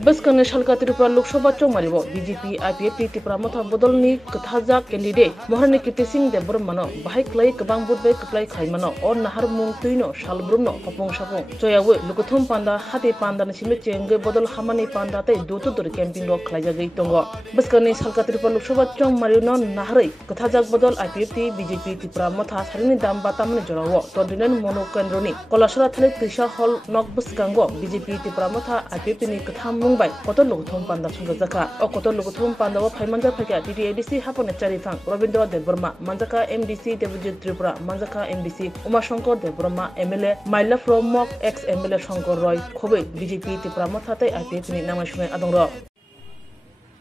Baskan Shalka Tripura Loksoba Chomaribo, BJP, IPFT Tripura Motha Bodolni Kathaja candidate, Mohani Kirti Singh de Burmano, Bahai Clay Kabang Budbe Kaplai Kaimano, or Nahar Muntuino, Shalbruno, Hopong Shapo, Joyawe, Lukutum Panda, Hati Panda, Shimicheng, Bodol Hamani Panda, Dutu to the camping of Klaja Tongo. Baskan Shalka Tripura Loksoba Chomarino, Nahari, Kathaja Bodol, IPFT, BJP Tripura Motha, Harini Dambatam Jorawo, Todinan Mono Kandroni, Kolashra Tisha Hall, Nok Buskango, BJP Tripura Motha, IPFT Katham Mumbai, Kotor Lukutum Panda Sungazaka, or Kotor Lukutum Panda of Haimanja Paka, TDADC Hapon Charifang, Robindra de Burma, Manzaka MDC, David Tripura, Manzaka MDC, Umashanko de Burma, MLA, Myla from Mok, ex MLA Shankar Roy, Kobe, BJP Tripura Mothate, IPFT Namashme Adonro.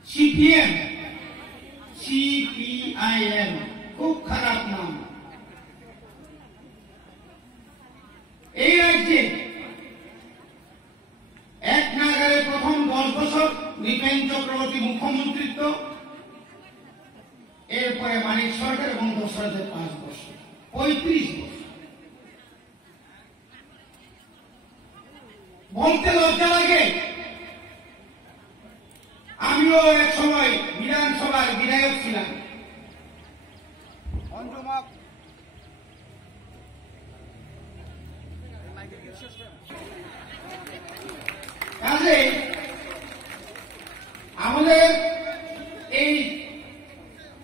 CPM, CPIM, খুব খারাপ নাম। এই রাজ্যে এক নাগারে প্রথম 10 বছর নৃপেন চক্রবর্তী মুখ্যমন্ত্রিত্ব, এরপরে মানিক সরকার এবং দশরথের 5 বছর, 35 বছর। বলতে লজ্জা লাগে, আমিও এক সময় বিধানসভার বিধায়ক ছিলাম। কাজে আমাদের এই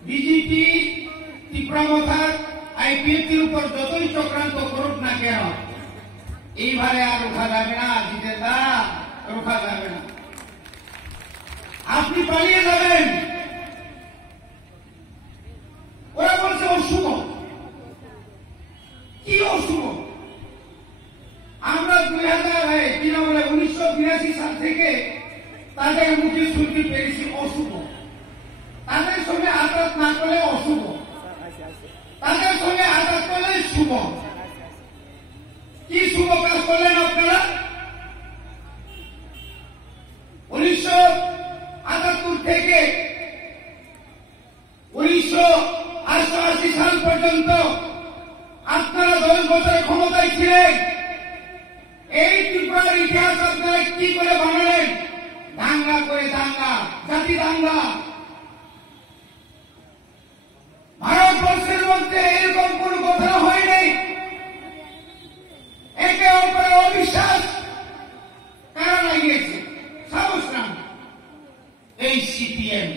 বিজেপি ত্রিপুরা মথা আইপিএফটির উপর যতই চক্রান্ত করুক না কেন, এইভাবে আর রোখা যাবে না। জিতের দা রোখা যাবে না, আপনি পালিয়ে যাবেন। ওরা বলছে অশুভ। কি অশুভ? আমরা 1982 সাল থেকে তাদের মুখে শুনতে পেরেছি অশুভ। তাদের সঙ্গে আঘাত না করলে অশুভ, তাদের সঙ্গে আঘাত করলে শুভ। কি শুভ কাজ করলেন আপনারা? 1978 থেকে 1988 সাল পর্যন্ত আপনারা 10 বছর ক্ষমতায় ছিলেন। এই ত্রিপুরার ইতিহাস আপনারা কি করে বানালেন? দাঙ্গা করে, দাঙ্গা, জাতি দাঙ্গা। ভারতবর্ষের মধ্যে এরকম কোন কথা হয়নি। একে অপরের অবিশ্বাস কারা লাগিয়েছে? সাহস নাম এই সিপিএম।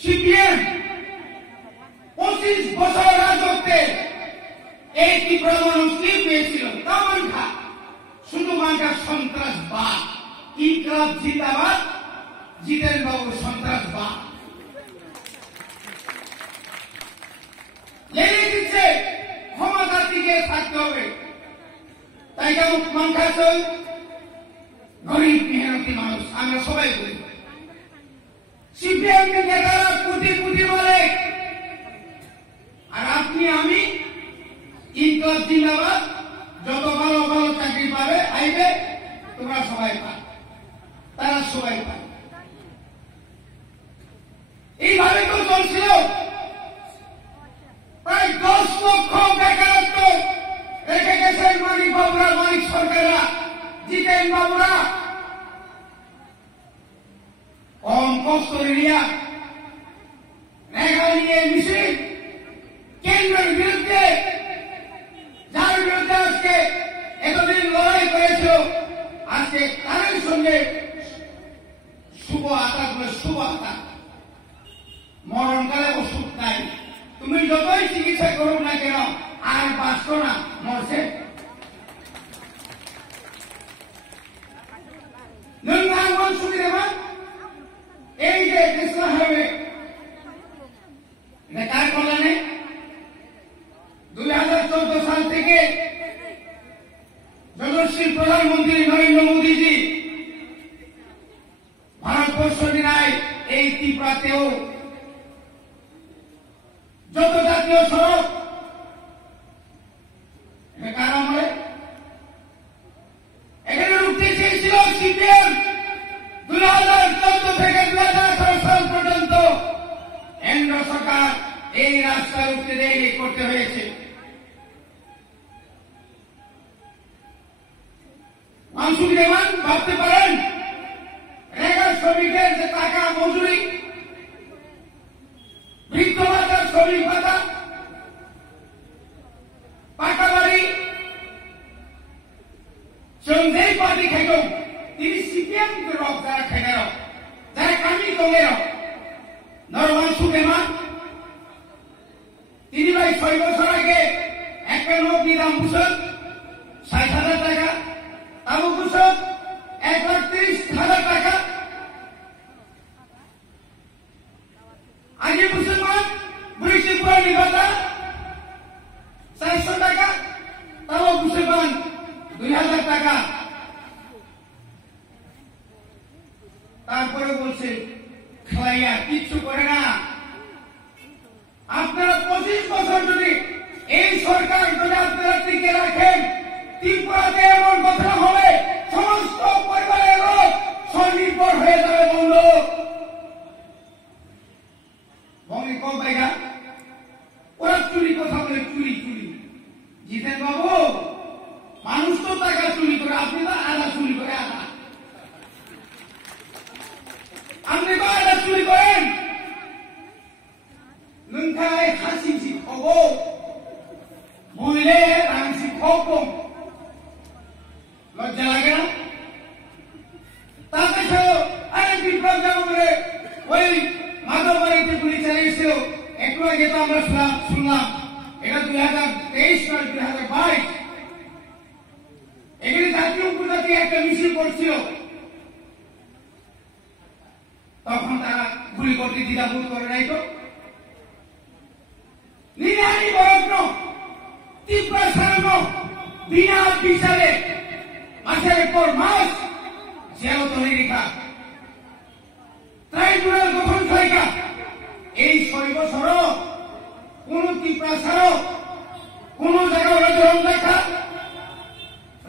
সিপিএম 25 বছর রাজত্বে এই ত্রিপুরা মানুষ কি পেয়েছিল? তামান্না, শুধুমাত্র সন্ত্রাসবাদ। ইনকলাব জিন্দাবাদ, জিতেন বাবু সন্ত্রাসবাদ লেগে দিচ্ছে। ক্ষমতার দিকে থাকতে হবে, তাই কেমন মান খাচ্ছ? গরিব মেহনতি মানুষ আমরা সবাই বলি। সিপিএমকে নেতারা কোটি কোটি বলে, আর আপনি আমি ইনকলাব জিন্দাবাদ, যত ভালো ভালো চাকরি পাবে আইবে, তোমরা সবাই পাবে, তারা সবাই পাবে। এইভাবে তো চলছিল। প্রায় 10 লক্ষ বেকারত্ব রেখে গেছেন মানিক বাবুরা, মানিক সরকাররা, জিতেন বাবুরা। কম কষ্ট নিয়ে মেঘালয় মিছিল, কেন্দ্রের বিরুদ্ধে, যার বিরুদ্ধে আজকে এতদিন লড়াই করেছিল, আজকে তাদের সঙ্গে শুভ আঘাত বলে শুভ আঘাত। মরণকালে ওষুধ নাই, তুমি যতই চিকিৎসা করো না কেন আর বাঁচত না, মরছে। এই যে ন্যাশনাল হাইওয়ে, এটা কার কল্যাণে? 2014 সাল থেকে যশস্বী প্রধানমন্ত্রী নরেন্দ্র মোদীজি ভারতবর্ষ দিনায় এই ত্রিপুরাতেও যত জাতীয় সড়ক, কার আমলে? এখানে রুখতে চেয়েছিল সিপিএম 2014 থেকে 2018 সাল পর্যন্ত। কেন্দ্র সরকার এই রাস্তা রুখতে দেয়নি, করতে হয়েছে। অসুবিধাবান ভাবতে পারেন রেগা শ্রমিকের যে টাকা মজুরি, বৃদ্ধ ভাতা, শ্রমিক ভাতা, পাকা বাড়ি, যেই পার্টি খাইত তিনি সিপিএম রক যারা খাইনার যারা কামি দলের নরমান সুলেমান তিনি ভাই 6 বছর আগে একটা লোক নিলাম ভূষণ 60,000 টাকা, তাবু ভূষণ 1,30,000 টাকা। আগে মুসলমান বৃষ্টি পুরানি ভাতা 400 টাকা, তাবু মুসলমান 2,000 টাকা। তারপরে বলছে খালাইয়া কিচ্ছু করে না। আপনারা 25 বছর যদি এই সরকার যদি আপনারা টিকে রাখেন, ত্রিপুরাতে এমন ঘটনা হবে সমস্ত পরিবারের লোক স্বনির্ভর হয়ে যাবে। বন্ধ বঙ্গে কম পাইগা ওরা চুরি কথা বলে, চুরি চুরি। জিতেন বাবু, মানুষ তো টাকা চুরি করে, আপনি তো আধা চুরি করে, আধা আপনি তো আধা চুরি করেন। নংখাই হাসিংসি খবর বইলে রাংসি খবর লজ্জা লাগে না? তাতে আরে বিপ্লব বলে ওই মাধববাড়িতে গুলি চালিয়েছিল একটু আগে, তো আমরা শুনলাম এটা 2023 নয় 2022। এখানে জাতীয় উপজাতি একটা মিছিল করছিল, তখন তারা গুলি করতে দ্বিধাবোধ করে নাই তো? নিরানি বরগ্ন তীব্র সারানো বিনা বিচারে মাসের পর মাস জেলতলে রেখা ট্রাইব্যুনাল গঠন সরকার এই 6 বছর কোন তীব্রাসার কোন জায়গায় রং দেখা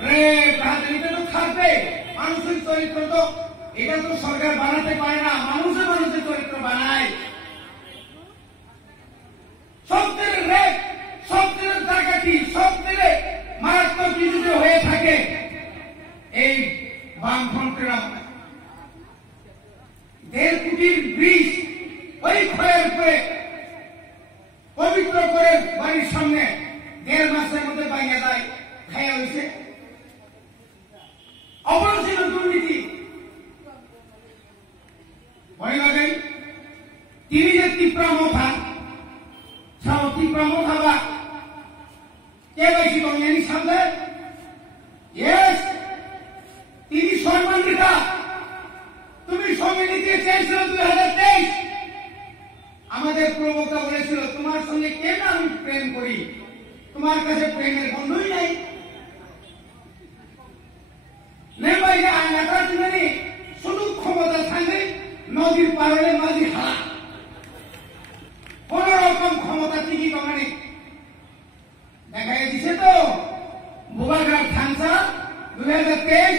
রে রাজনীতি তো থাকবে। মানুষের চরিত্র তো এটা তো সরকার বানাতে পারে না, মানুষের চরিত্র বানায়। সবচেয়ে রেপ, সবচেয়ে ডাকাতি, সবচেয়ে মারাত্মক কিছু হয়ে থাকে এই বামফ্রন্টের। 1.5 কোটির ব্রিজ ওই ক্ষয়ের উপরে পবিত্র করে বাড়ির সামনে 1.5 মাসের মধ্যে বাইরে যায়, খাইয়া হয়েছে। অবরোধ দুর্নীতি মহিলাদের তিনি যে তীব্রামথা তীব্রামথা কে বেশি বঙ্গালী সামনে তিনি সম্মান নেতা। তুমি সঙ্গে নিতে চেয়েছিল 2023। আমাদের প্রবক্তা বলেছিল তোমার সঙ্গে কেন আমি প্রেম করি, তোমার কাছে প্রেমের বন্ধুই নাই। শুধু ক্ষমতা থাকলে নদীর পারলে মাঝি হারা, কোন রকম ক্ষমতা ঠিকই কমানি দেখাই দিছে। তো বুবাগ্রাম থানসা 2023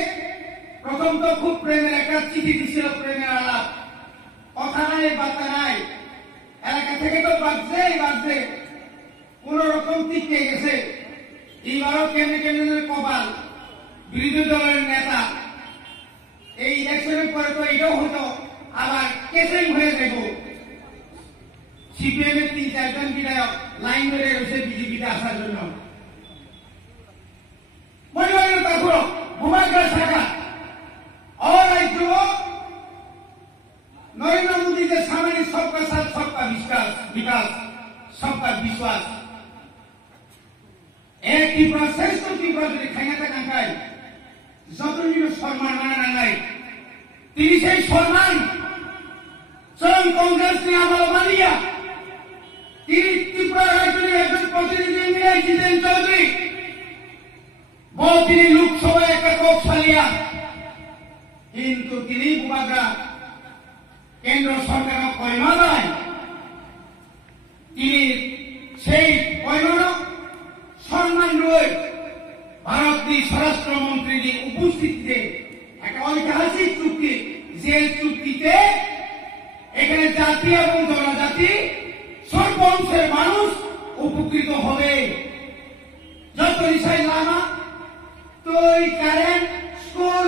প্রথম তো খুব প্রেমের একটা চিঠি দিছিল, প্রেমের আলাপ, কথা নাই বার্তা নাই, এলাকা থেকে তো বাঁচছে কোন রকম টিকে গেছে। এইবারও কেন কপাল বিরোধী দলের নেতা এই ইলেকশনের পরে তো এটাও হতো আবার কেসেই হয়ে যাব। সিপিএম এর 3-4 জন বিধায়ক লাইন ধরে রয়েছে বিজেপিতে আসার জন্য। और नरेंद्र मोदी के सामने सबका साथ सबका विकास सबका विश्वास एक ত্রিপুরা শ্রেষ্ঠ ত্রিপুরা যদি খাইনাতে কাঙ্কাই যতদিন সম্মান মানে নাঙ্গাই তিনি সেই সম্মান স্বয়ং কংগ্রেস নিয়ে আমল মানিয়া তিনি ত্রিপুরা রাজ্যের একজন প্রতিনিধি নিয়ে জিতেন চৌধুরী তিনি লোকসভায় একটা কোপ চালিয়া, কিন্তু তিনি বুবাগ্রা কেন্দ্র সরকারক কইমা নাই। তিনি সেই কইমানো সম্মান রয়ে ভারতীয় স্বরাষ্ট্রমন্ত্রীর উপস্থিতিতে একটা ঐতিহাসিক চুক্তি, যে চুক্তিতে এখানে জাতি এবং জনজাতি সর্ব অংশের মানুষ উপকৃত হবে। যত বিষয় লামা, তো কারেন্ট, স্কুল,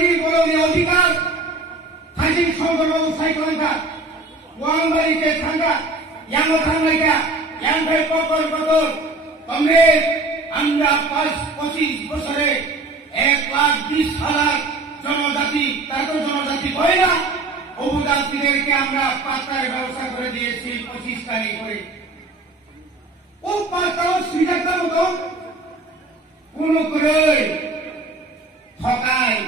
নির্বলনী অধিকার থাইজিং সংগঠন সাইকেলকা ওয়াংবাড়িতে থাকা ইয়াঙ্গ থাঙ্গাইকা ইয়াংফাই পকর পকর কংগ্রেস আমরা 25 বছরে 1,20,000 জনজাতি তারপর জনজাতি হয় না উপজাতিদেরকে আমরা পাত্তার ব্যবস্থা করে দিয়েছি 25 তারিখ করে ও পাত্তাও সুবিধাটা মতো কোন করে ঠকায়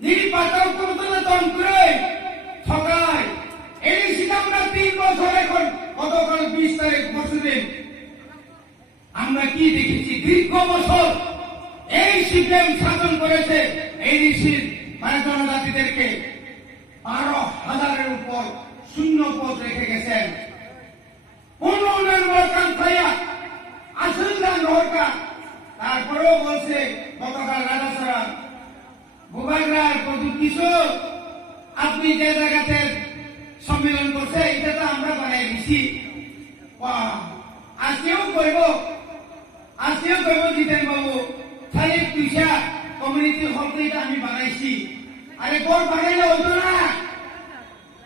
নির্বাচন করতে দম করে ঠকায় এই সেটা আমরা 3 বছর এখন গতকাল 20 তারিখ বছরে আমরা কি দেখেছি দীর্ঘ বছর এই সিস্টেম শাসন করেছে এই ঋষির মানে জনজাতিদেরকে 12,000-এর উপর শূন্য পদ রেখে গেছেন উন্নয়নের কাম খাইয়া আসল দরকার তারপরেও বলছে গতকাল রাজাছড়া ভূভাগরার কিছু আপনি যে জায়গাতে সম্মেলন করছে এটা তো আমরা বানাই দিছি আজকেও করব জিতেন বাবু খালি পয়সা কমিউনিটি হলতে এটা আমি বানাইছি আরে গড় বানাইলে হতো না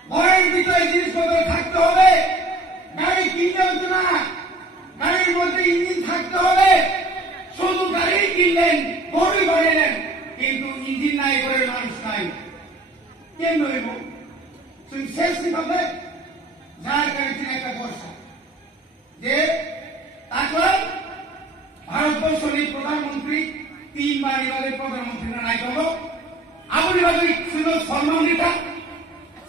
ঘরের ভিতরে জিনিসপত্র থাকতে হবে গাড়ি কিনতে হতো না গাড়ির মধ্যে ইঞ্জিন থাকতে হবে শুধু গাড়ি কিনলেন গড়ই বানাইলেন কিন্তু ইঞ্জিন নাই করে মানুষ নাই কেন নইব শেষ কিভাবে যার করেছেন একটা বর্ষা যে তারপর ভারতবর্ষের প্রধানমন্ত্রী 3 বার এবারে প্রধানমন্ত্রী নাই করবো আবুল বাবুই ছিল সম্মানিতা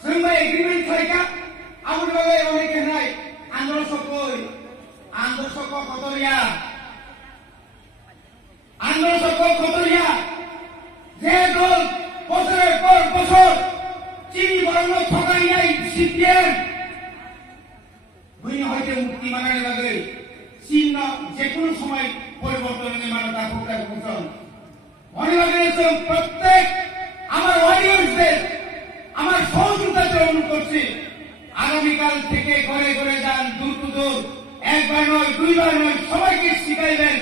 সঙ্গে এগ্রিমেন্ট থাকা আবুল বাবুই অনেকে নাই আন্দোলন কতরিয়া যে দল বছরের পর বছর চিনি বরণ ঠকাই নাই সিপিএম বুঝি হয়তো মুক্তি মানানি লাগে চিহ্ন যে কোনো সময় পরিবর্তনের মানতা প্রকাশ করছেন মনে লাগে প্রত্যেক আমার অডিয়েন্সদের আমার সহযোগিতাতে অনুরোধ করছি আগামীকাল থেকে ঘরে ঘরে যান দূর টু দূর একবার নয় 2 বার নয় সবাইকে শিখাইবেন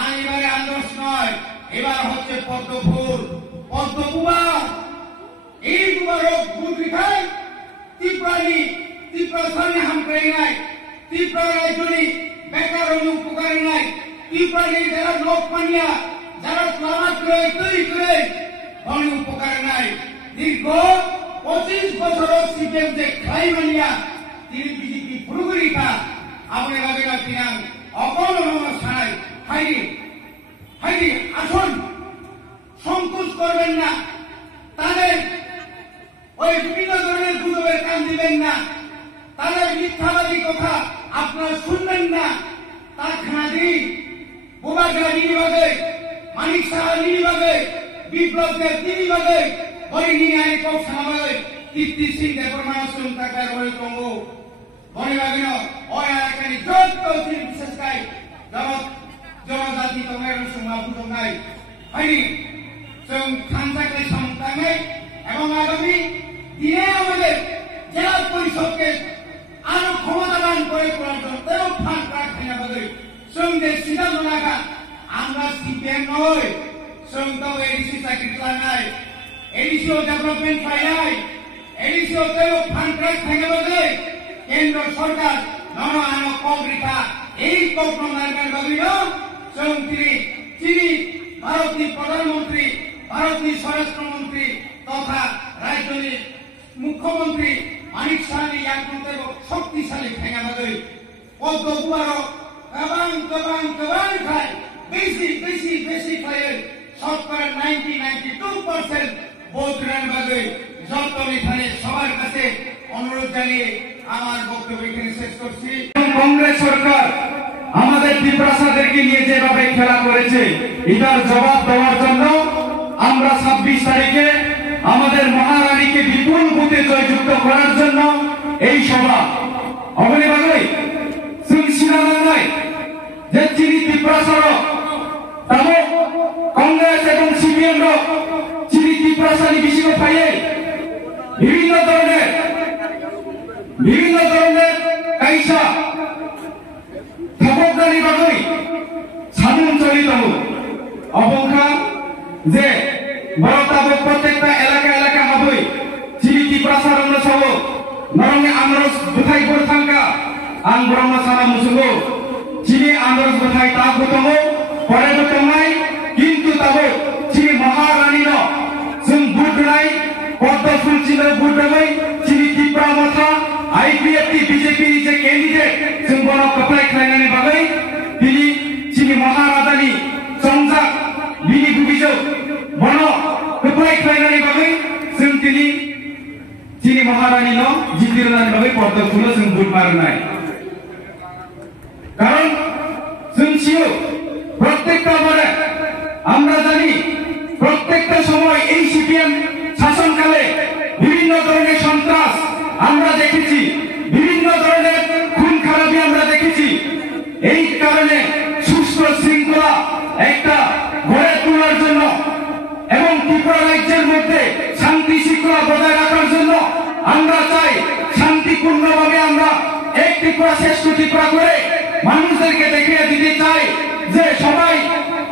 আর এবারে আন্দোলন নয় এবার হচ্ছে পদ্মপুবা এই দুবারও বুদ্ধি খায় ত্রিপুরা সামনে হাম করে নাই ত্রিপুরা রাজ্যনি বেকার উপকার নাই ত্রিপুরানি যারা লোক পানিয়া যারা প্লামাত করে তৈরি করে অনেক উপকার নাই দীর্ঘ 25 বছর সিপিএম যে খাই মানিয়া তিনি বিজেপি পুরোপুরিকা আপনি ভাবে না কিনান অপনরম ছাড়াই হাইরি আসুন সংকোচ করবেন না তাদের ওই বিভিন্ন ধরনের গুজবের কান দিবেন না তাদের মিথ্যাবাদী কথা আপনারা শুনবেন না তার খানাদি বোবাগড়া নির্বাগে মানিক সাহা নির্বাগে বিপ্লবদের নির্বাগে হরিণী আইন কক সামাবে কীর্তি সিং দেবর মানুষ টাকার হয়ে কমো বনিবাগিন ওই এলাকায় যত বিশেষ কাই জনজাতি তোমার সমাবু নাই হয়নি जों खानजाके संताङै এবং আগামী দিনে আমাদের জেলা পরিষদকে আরো ক্ষমতাবান করে তোলার জন্য তেও ফান্ড রাখেন আমাদের সঙ্গে সিদ্ধান্ত রাখা আমরা সিপিএম নয় সঙ্গে এডিসি চাকরি নাই এডিসিও ডেভেলপমেন্ট পাই নাই এডিসিও তেও ফান্ড রাখেন আমাদের কেন্দ্র সরকার আনো কংগ্রেসা এই কল্পনার ভাবিল তিনি ভারতীয় প্রধানমন্ত্রী ভারতীয় স্বরাষ্ট্রমন্ত্রী তথা রাজ্যের মুখ্যমন্ত্রী মানিক সাহানি একমাত্র শক্তিশালী ভেঙে দেবে পদ্মপুয়ারও কবাং খায় বেশি খায় শতকরা 92% বৌদ্ধের ভাবে যত এখানে সবার কাছে অনুরোধ জানিয়ে আমার বক্তব্য এখানে শেষ করছি। কংগ্রেস সরকার আমাদের ত্রিপুরাসাদেরকে নিয়ে যেভাবে খেলা করেছে এটার জবাব দেওয়ার জন্য আমরা 26 তারিখে আমাদের মহারানীকে বিপুল ভোটে জয়যুক্ত করার জন্য এই সভা অবনিবাগৈ সিলসিলায় যে চিনি ত্রিপুরাসার তামো কংগ্রেস এবং সিপিএম চিনি ত্রিপুরাসানি বিশিষ্ট পাইয়ে বিভিন্ন ধরনের কাইসা খবরদারি বাগৈ সামুন চলিত অবংখা যে বড়তাবো প্রত্যেকটা এলাকা এলাকা হবে চিনি টিপ্রাসার অন্য সব নরঙ্গে আন্দোলন বুথাই বল থাঙ্কা আং ব্রহ্ম সারা মুসুগো চিনি আন্দোলন বুথাই তা গতমো পরে গতমাই কিন্তু তাবো চিনি মহারানী ন जों बुदनाय पद्म फुल चिन्ह बुदनाय चिनि टिप्रा मथा आईपीएफटी बीजेपी नि जे कैंडिडेट जों बनो कप्लाय खालायनानै बागै बिनि चिनि महाराजानि संजाक बिनि गुबिजौ बनो कप्लाय खालायनानै बागै जों दिनि चिनि महारानी न जितिरनानै बागै पद्म फुल जों बुद मारनाय কারণ जों छियो प्रत्येकटा बारे আমরা জানি প্রত্যেকটা সময় এই সিপিএম শাসনকালে বিভিন্ন ধরনের সন্ত্রাস আমরা দেখেছি বিভিন্ন ধরনের খুন খারাপি আমরা দেখেছি এই কারণে সুস্থ শৃঙ্খলা একটা গড়ে তোলার জন্য এবং ত্রিপুরা রাজ্যের মধ্যে শান্তি শৃঙ্খলা বজায় রাখার জন্য আমরা চাই শান্তিপূর্ণভাবে আমরা এক ত্রিপুরা শ্রেষ্ঠ ত্রিপুরা করে মানুষদেরকে দেখিয়ে দিতে চাই যে সবাই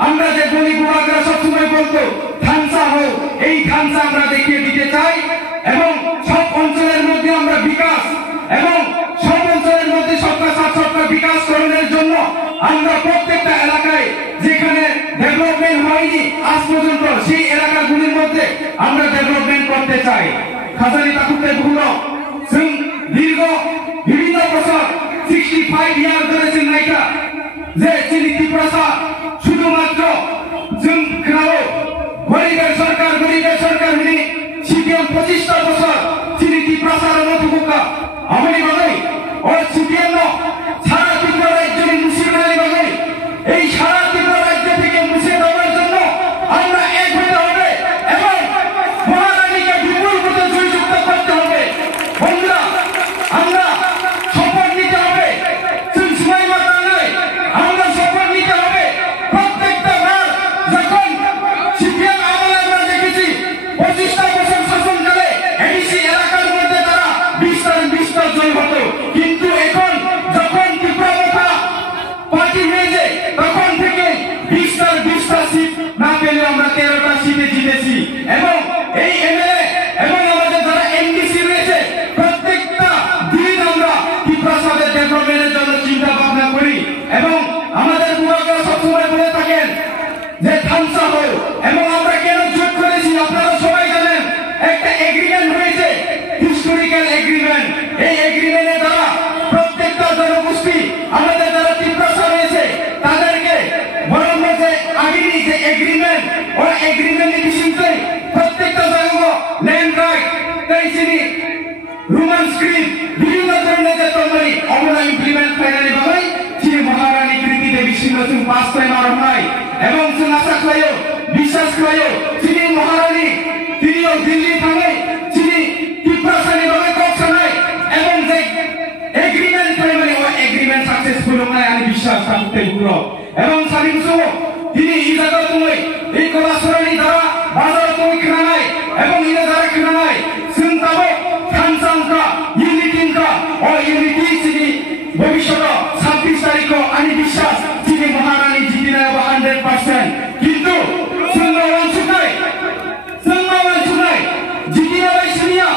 আমরা যে বলি বুড়ারা সবসময় বলতো ধানসা হোক এই ধানসা আমরা দেখিয়ে দিতে চাই এবং সব অঞ্চলের মধ্যে আমরা বিকাশ এবং সব অঞ্চলের মধ্যে সবকা সাথ সবকা বিকাশ করণের জন্য আমরা প্রত্যেকটা এলাকায় যেখানে ডেভেলপমেন্ট হয়নি আজ পর্যন্ত সেই এলাকাগুলির মধ্যে আমরা ডেভেলপমেন্ট করতে চাই খাজানি তাকুতে ভুল जों দীর্ঘ বিভিন্ন বছর 65 ইয়ার ধরে जों নাইকা যে চিনি ত্রিপুরা শুধুমাত্র जों खोनायो গরিবের সরকার হইনি সিপিএম 25টা বছর চিনি ত্রিপুরা নতুকা আমনি বাগাই ও সিপিএম সারা ত্রিপুরা রাজ্যে মুসলিমানি বাগাই এই সারা ত্রিপুরা রাজ্য থেকে মুছে দেওয়ার জন্য আমরা এক হতে হবে এবং মহারানীকে বিপুল ভোটে জয়যুক্ত করতে হবে বন্ধুরা আমরা শপথ নিতে হবে जों সময় মাত্র নয় আমরা শপথ নিতে হবে প্রত্যেকটা বার যখন সিপিএম আমলে আমরা দেখেছি 25টা বছর শাসনকালে এডিসি এলাকার মধ্যে তারা 20টা জয় হতো কিন্তু এখন যখন ত্রিপুরা মথা পার্টি হয়েছে তখন থেকে 20টা সিট না পেলে আমরা 13টা সিটে জিতেছি এবং এই এমএলএ এবং আমাদের যারা এমডিসি রয়েছে প্রত্যেকটা দিন আমরা ত্রিপুরাদের ডেভেলপমেন্টের জন্য চিন্তা ভাবনা করি এবং আমাদের বুড়ারা সবসময় বলে থাকেন যে ধানসা হোক এবং আমরা কেন জোট করেছি আপনারা সবাই জানেন একটা এগ্রিমেন্ট হয়েছে হিস্টোরিক্যাল এগ্রিমেন্ট এই এগ্রিমেন্টের দ্বারা প্রত্যেকটা জনগোষ্ঠী আমাদের যারা ত্রিপুরা রয়েছে তাদেরকে বরং যে আগেরই যে এগ্রিমেন্ট ওই এগ্রিমেন্টের বিষয়ে প্রত্যেকটা জায়গা ল্যান্ড রাইট তাইছিনি রোমান স্ক্রিপ্ট বিভিন্ন ধরনের যে তরবারি আমরা ইমপ্লিমেন্ট ফাইনালি ভাবে চিনি মহারানী কৃতি দেবী সিংহ जों পাঁচ টাইম আর হয় এবং जों আশা খায়ো বিশ্বাস খায়ো চিনি মহারানী তিনিও দিল্লি থাকে চিনি ত্রিপুরাসানি ভাবে কথা নাই এবং যে এগ্রিমেন্ট ফাইনালি ওই এগ্রিমেন্ট সাকসেসফুল হয় আমি বিশ্বাস রাখতে পুরো এবং সারি মুসো তিনি এই জায়গা তুমি এই কলাসরানি দ্বারা বাজার তুমি খানাই এবং ইনে দ্বারা খানাই जों তাবো ধানসাংকা ইউনিটিংকা ও ইউনিটি চিনি ভবিষ্যৎ 26 তারিখ আমি বিশ্বাস চিনি মহারানী জিতিনা 100% কিন্তু সুন্দরবন সুনাই জিতিনা বাইসিয়া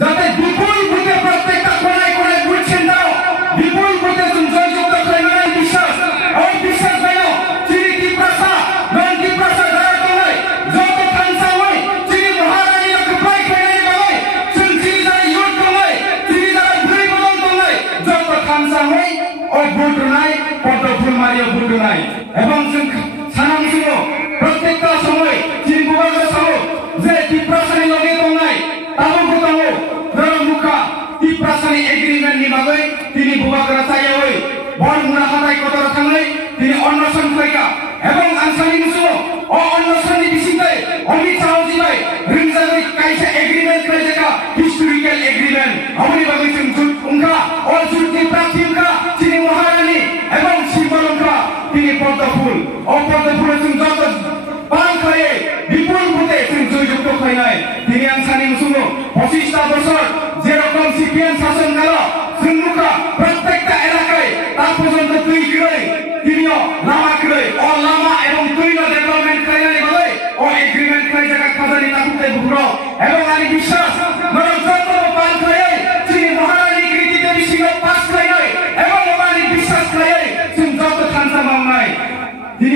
যাতে বিপুল ভোটে প্রত্যেকটা কোনায় কোনায় বুঝছেন দাও বিপুল ভোটে তুমি জয়যুক্ত করবেন বিশ্বাস ওই বিশ্বাস পাইও চিনি ত্রিপুরা নন ত্রিপুরা যারা কোনায় যত ধানসা হয় চিনি মহারানী কপ্লাই করে বাই চিনি যারা ইউথ কোনায় চিনি যারা ভুরি বদল কোনায় যত ধানসা হয় ওই ভোট নাই পদ্ম ফুল মারিও ভোট নাই এবং সানাম ছিল প্রত্যেকটা সময় চিনি বুবাগা সব যে ত্রিপুরাসানি লগে কোনায় তাবো কোতাবো মুখা ত্রিপুরাসানি এগ্রিমেন্ট নি বাগৈ তিনি বুবাগা চাইয়া হই বড় মুনা হাতাই কত রকমই তিনি অন্নসন কইকা এবং আনসানি মুসো ও অন্নসনি বিসিতে অমিত শাহজি ভাই রিংজানি কাইছে এগ্রিমেন্ট করে দেখা হিস্টোরিক্যাল এগ্রিমেন্ট আমনি বাগৈ जों উনকা ও জুতি প্রার্থীকা তিনি মহারানী এবং শিবলঙ্কা তিনি পদ্মফুল ও পদ্মফুল जों যত পান করে বিপুল ভোটে जों জয়যুক্ত হয় নাই তিনি আনসানি মুসো 25টা বছর যেরকম সিপিএম শাসন গেল जों মুখা প্রত্যেকটা এলাকায় তা পর্যন্ত তুই করে তিনিও লামা করে ও লামা এবং তুইনো ডেভেলপমেন্ট করে ও এগ্রিমেন্ট করে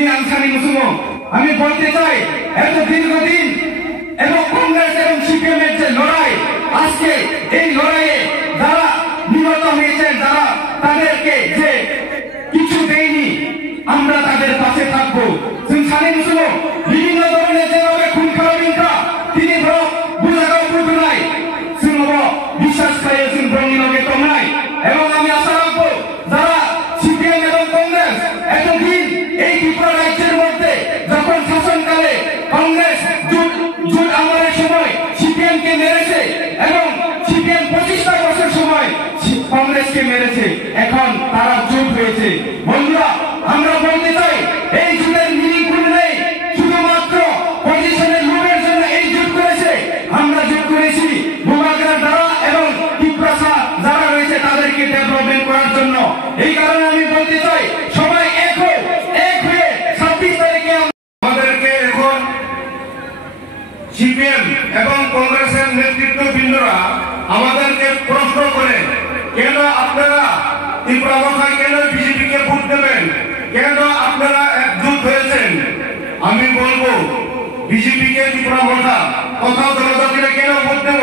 তিনি আনসারি মুসলিম। আমি বলতে চাই এত দীর্ঘদিন এবং কংগ্রেস এবং সিপিএম এর যে লড়াই, আজকে এই লড়াইয়ে যারা নিহত হয়েছেন, যারা তাদেরকে যে কিছু দেয়নি, আমরা তাদের পাশে থাকবো। সানি মুসলিম বিভিন্ন ধরনের যেভাবে খুন খারাপিনটা তিনি বুঝাগাও করবে নাই, বিশ্বাস করেছেন রঙিনকে তো নাই। এবং আমি আশা রাখবো যারা সিপিএম এবং কংগ্রেস এতদিন এই ত্রিপুরা রাজ্যের মধ্যে যখন শাসনকালে কংগ্রেস জোট আমলের সময় সিপিএম কে মেরেছে এবং সিপিএম 25টা বছর সময় কংগ্রেসকে মেরেছে, এখন তারা জোট হয়েছে। বন্ধুরা, আমরা বলতে চাই এই জোটের মিনিংফুল নেই, শুধুমাত্র পজিশনের লোভের জন্য এই জোট করেছে। আমরা জোট করেছি ভূভাগের দ্বারা এবং ত্রিপুরা যারা রয়েছে তাদেরকে ডেভেলপমেন্ট করার জন্য। এই কারণে আমি বলতে চাই সবাই এক হয়ে 26 তারিখে আমাদেরকে এখন সিপিএম এবং কংগ্রেসের নেতৃত্ববৃন্দরা আমাদেরকে প্রশ্ন করে, কেন আপনারা ত্রিপুরা ভাষায় কেন বিজেপিকে ভোট দেবেন, কেন আপনারা একজোট হয়েছেন? আমি বলবো বিজেপিকে ত্রিপুরা ভাষা কথা জনজাতিরা কেন ভোট দেব?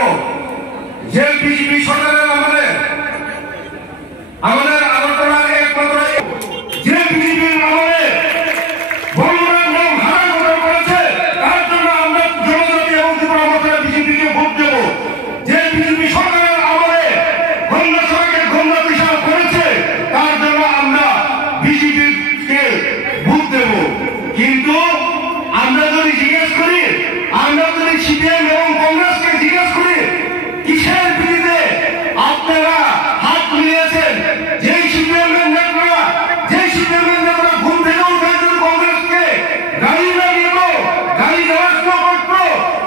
যে বিজেপি সরকারের আমাদের আগরতলার একমাত্র যে বিজেপির আমলে বড়ুয়ার নাম হারানো করেছে, তার জন্য আমরা জনজাতি এবং ত্রিপুরা ভাষায় বিজেপিকে ভোট দেব। যে বিজেপি সরকারের আমলে গঙ্গা সড়কে গঙ্গা বিশাল করেছে, তার জন্য আমরা বিজেপিকে ভোট দেব। কিন্তু আমরা যদি জিজ্ঞেস করি, আমরা যদি সিপিএম এবং কংগ্রেসকে জিজ্ঞেস করি কিসের বিরুদ্ধে আপনারা হাত মিলিয়েছেন, যেই সিপিএম এর নেতারা ঘুম থেকে উঠে কংগ্রেসকে গাড়ি লাগিয়ে গাড়ি দেওয়া করতো,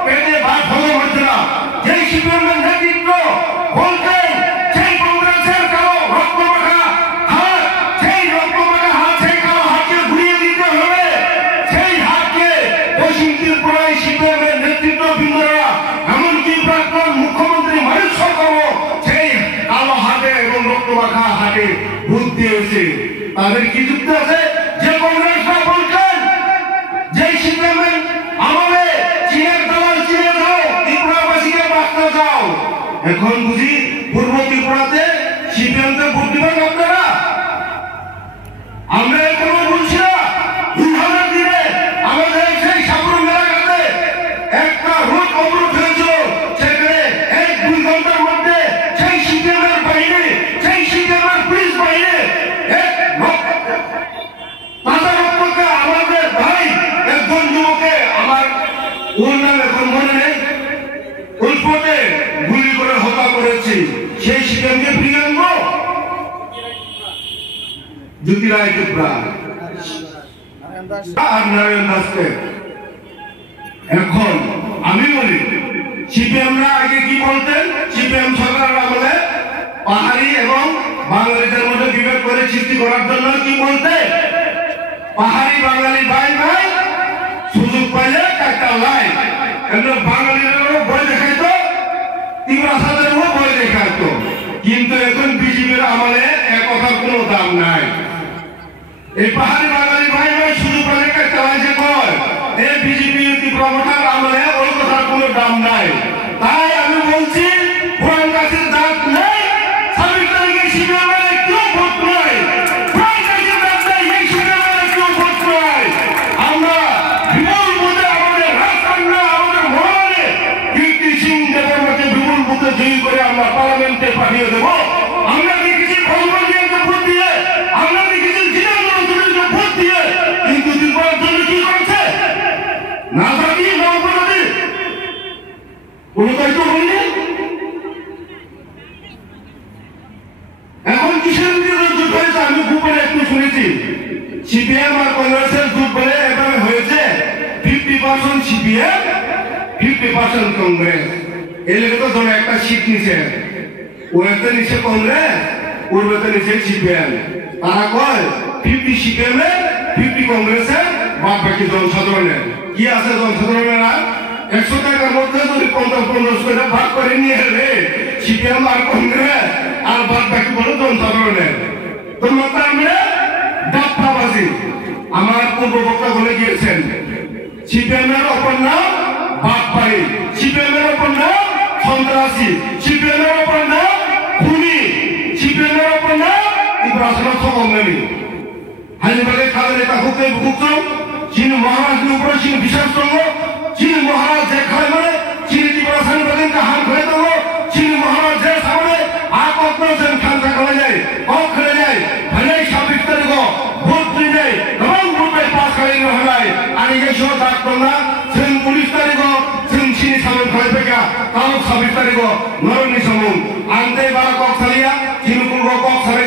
পেটে ভাত হজম হচ্ছে না। যেই সিপিএম এর নেতৃত্ব বলতেন সেই কংগ্রেসের কালো রক্তমাখা হাত, সেই রক্তমাখা হাত, সেই কালো হাতকে ঘুরিয়ে দিতে হবে। সেই হাতকে পশ্চিম ত্রিপুরায় সিপিএম এর নেতৃত্ববৃন্দরা, এমনকি প্রাক্তন মুখ্যমন্ত্রী মানিক সরকারও সেই কালো হাতে এবং রক্তমাখা হাতে ভোট দিয়েছে। তাদের কি যুক্তি আছে? যে কংগ্রেসরা বলছেন যে সিপিএম এর আমলে চীনের দালাল চিনে দাও, ত্রিপুরাবাসীকে বাঁচতে যাও, এখন বুঝি পূর্ব ত্রিপুরাতে সিপিএম তে ভোট দিবেন আপনারা? আমরা এখনো বলছি না 2000 দিনে আমাদের সেই সাপুর মেলাঘাটে একটা রোড অবরোধ হয়েছিল, সেখানে 1-2 ঘন্টার মধ্যে সেই সিপিএম এর বাহিনী, সেই সিপিএম এর পুলিশ বাহিনী আমাদের ভাই একজন যুবকে, আমার ওর নাম এখন মনে নেই, উল্পটে গুলি করে হত্যা করেছে। সেই সিপিএমকে ফিরিয়ে আনবো? জ্যোতিরায় ত্রিপুরা আর নারায়ণ দাসকে। এখন আমি বলি সিপিএমরা আগে কি বলতেন? সিপিএম সরকারের আমলে পাহাড়ি এবং বাঙালিদের মধ্যে বিভেদ করে সৃষ্টি করার জন্য কি বলতে? পাহাড়ি বাঙালি ভাই ভাই, সুযোগ পাইলে একটা লাই। বাঙালিদেরও ভয় দেখাইতো, ত্রিপুরা সাদেরও ভয় দেখাইতো। কিন্তু এখন বিজেপির আমলে এ কথার কোনো দাম নাই। এই পাহাড়ি বাঙালি ভাই ভাই সুযোগ পাইলে একটা লাই যে কয়, এই বিজেপি ত্রিপুরা ভাষার আমলে ওই কথার কোনো দাম নাই। তাই আমি বলছি পুরান গাছের দাঁত নেই, 26 তারিখে সিপিএমের একটু ভোট নাই। আমরা বিপুল বুথে আমাদের রাজকান্না, আমাদের মহারানে কীর্তি সিং দেবের মধ্যে বিপুল বুথে জয়ী করে আমরা পার্লামেন্টে পাঠিয়ে দেবো। আমরা দেখেছি কংগ্রেসকে ভোট দিয়ে, আমরা দেখেছি জিনেন্দ্র চৌধুরীকে ভোট দিয়ে, কিন্তু ত্রিপুরার জন্য কি করছে? না জানি না অপরাধী কোনো দায়িত্ব হয়নি। এখন কিসের বিরুদ্ধে যুদ্ধ হয়েছে? আমি গোপনে একটু শুনেছি সিপিএম আর কংগ্রেসের যুদ্ধ বলে এভাবে হয়েছে 50% সিপিএম 50% কংগ্রেস। এই লেগে তো ধরো একটা সিট নিচে, ওয়েতে নিচে কংগ্রেস, পূর্বেতে নিচে সিপিএম। তারা কয় 50 সিপিএম এর 50 কংগ্রেসের, বাদ বাকি জনসাধারণের। কি আছে জনসাধারণেরা? 100 টাকার মধ্যে যদি 50-50 করে ভাগ করে নিয়ে এলে সিপিএম আর কংগ্রেস, আর বাদ বাকি বলো জনসাধারণের। তো আমরা ডাক্তারবাজি আমার পূর্ব বক্তা বলে গিয়েছেন সিপিএমের অপর নাম বাটপাড়ি, সিপিএমের অপর নাম সন্ত্রাসী, সিপিএমের অপর নাম খুনি, সিপিএমের অপর নাম ইব্রাহিম খবরনেনি হাজিবাগে খাদের এটা হুকে বুকুম চিনি মহারাজের উপরে চিনি বিশ্বাস করবো, চিনি মহারাজ যে খায় মানে চিনি ত্রিপুরা বাদিনকে হাত ধরে দেবো, চিনি মহারাজ যে সামনে আপত্ন যেন খান্তা করে যায় কম খেলে যায় ভালাই 26 তারিখ ভোট দিয়ে যায় এবং ভোটে পাস করে হয় আর এই সব ডাক্তার না जों 19 तारिखआव जों सिनि सामोन फरायफैगा गाव 26 तारिखआव नरनि समूह आंते बारा कक सालिया चिनुकुल कक साले